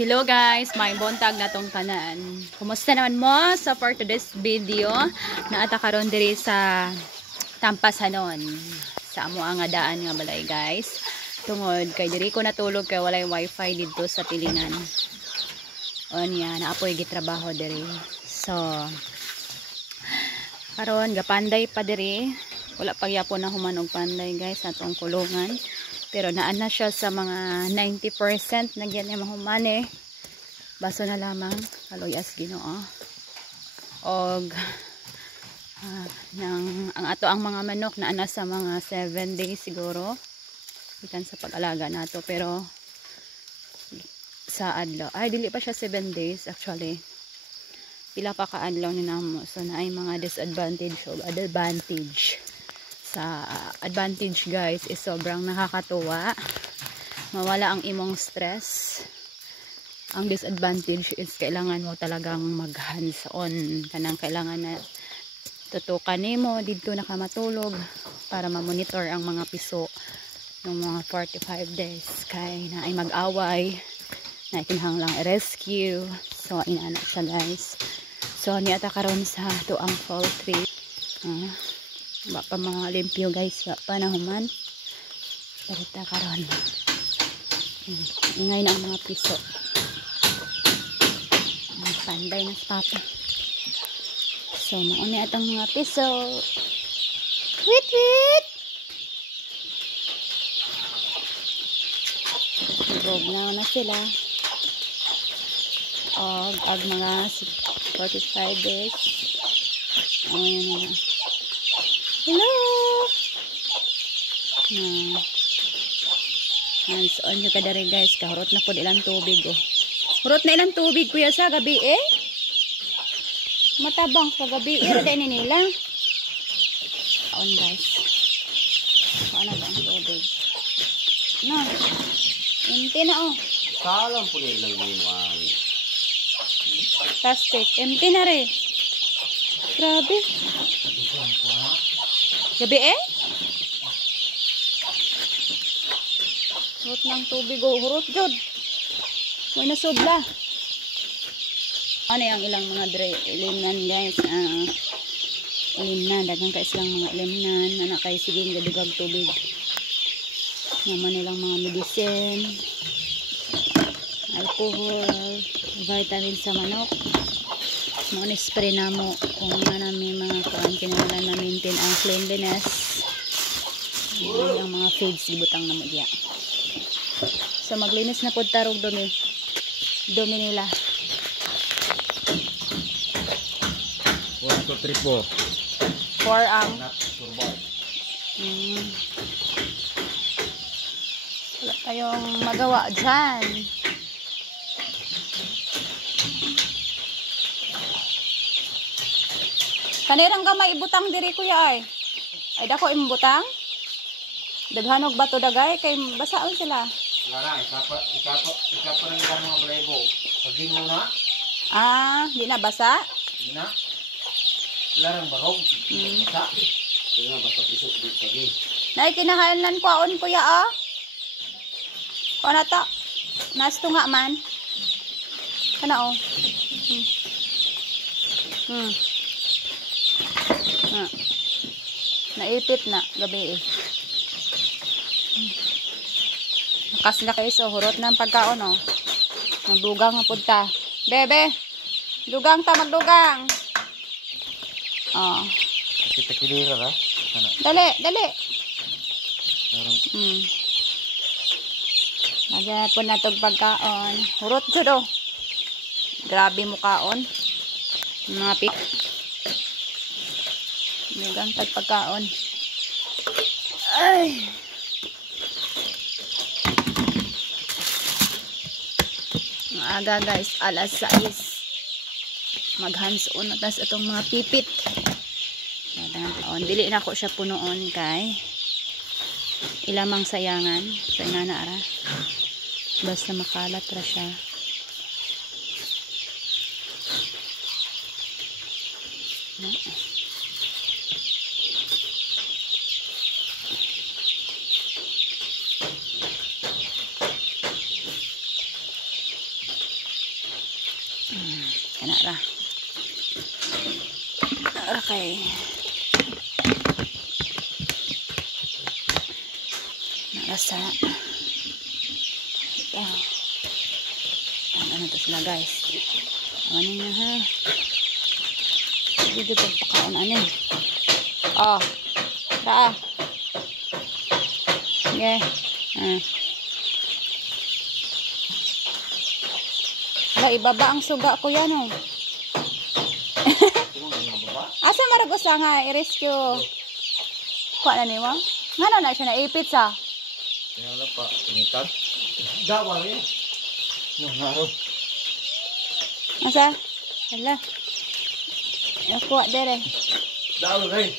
Hello guys, may buntag na tong tanan. Kumusta naman mo? So for today's video, naata karon diri sa Tampasanon. Sa amo nga daan nga balay guys. Tungod kay diri ko natulog kay walay wifi dito sa pilingan. O niya, naapoy gitrabaho diri. So karon gapanday pa diri. Wala pa gyapon na human og panday guys atong kulungan. Pero naan na siya sa mga 90% nagyan na mahumane. Baso na lamang kaluyas Ginoo. Og ang ato ang mga manok naan na sa mga 7 days siguro. Ikan sa pag-alaga nato pero sa adlaw. Ay dili pa siya 7 days actually. Pila pa ka adlaw ni namo. So naay mga disadvantage o advantage. Sa advantage guys is sobrang nakakatuwa, mawala ang imong stress. Ang disadvantage is kailangan mo talagang mag hands on, kanang kailangan na tutukan nimo dito nakamatulog para ma-monitor ang mga piso ng mga 45 days kay na ay mag-away na kinahanglang i-rescue. So inaana siya guys. So niata karon sa tuang fall tree. Ba pa mga limpyo guys, ba pa na human. Parita karon. Ingay na ang mga piso. Panday na sa papa. So mauni atang mga piso. Wait wait. Ibog na sila. Og ag mga 45 days. Ayan na. Hello! Hands on nyo kada rin guys. Kahurot na po ilang tubig oh. Hurot na ilang tubig kuya sa gabi eh. Matabang sa gabi eh. Rada ini nila. On guys. Paano ba ang tubig? No. Empty na oh. Salam po nilang iwan. Plastic. Empty na rin. Grabe. Gabi eh? Hurot ng tubig o hurot jod. May nasubla. Ano yung ilang mga ilimnan guys. Ilimnan. Dagang kais lang mga ilimnan. Anak kayo siging gadugag tubig. Naman nilang mga medicine. Alcohol. Vitamin sa manok. Mga spray na mo kung namin mga kuan kinahanglan na maintain ang cleanliness. Ang mga feeds gibutang na mo diya. So maglinis na pud tarog dumi nila. 1, 2, 3, 4. 4 ang wala tayong magawa dyan. Kanirang ka maibutang diri kuya ay. Ay dako imbutang. Daghanog bato dagay kay basaon sila. Wala, ikapa na nila mga balebo. Pagin mo na. Di na basa? Hindi na. Larang barog. Basa. Hindi na basta pisok dito pagin. Nay kinahanglan kwaon kuya ah. Kuan ata. Nasto nga man. Kana oh. Naipit na gabi eh. Nakas na kayo so hurot ng pagkaon oh. Magdugang nga punta. Bebe. Dugang ta magdugang. Oh. Kita kilira ra. Dali. Nagyan po na itong pagkaon. Hurot jud oh. Grabe mo kaon. Mga pik. Dugang tag pagkaon. Ay. Aga guys, alas 6 mag hands on atas itong mga pipit. Dili na ako siya punoon kay ilamang sayangan sa inana ara basta makalat ra siya. Kanara. Okay. Narasa. Ito. Ano to sila guys. Ano na ha. Dito pagpakaon ano eh. Oh. Raa. Okay. Hala, ibaba ang suga ko yan oh. Asa maragusa nga i-rescue? Kuha na niyo? Nga na siya naipit sa? Kaya pa, pinitat. Dawa rin. Nangaro. Asa? Hala. Kuha dere. Dawa rin.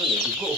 Ano, di ko.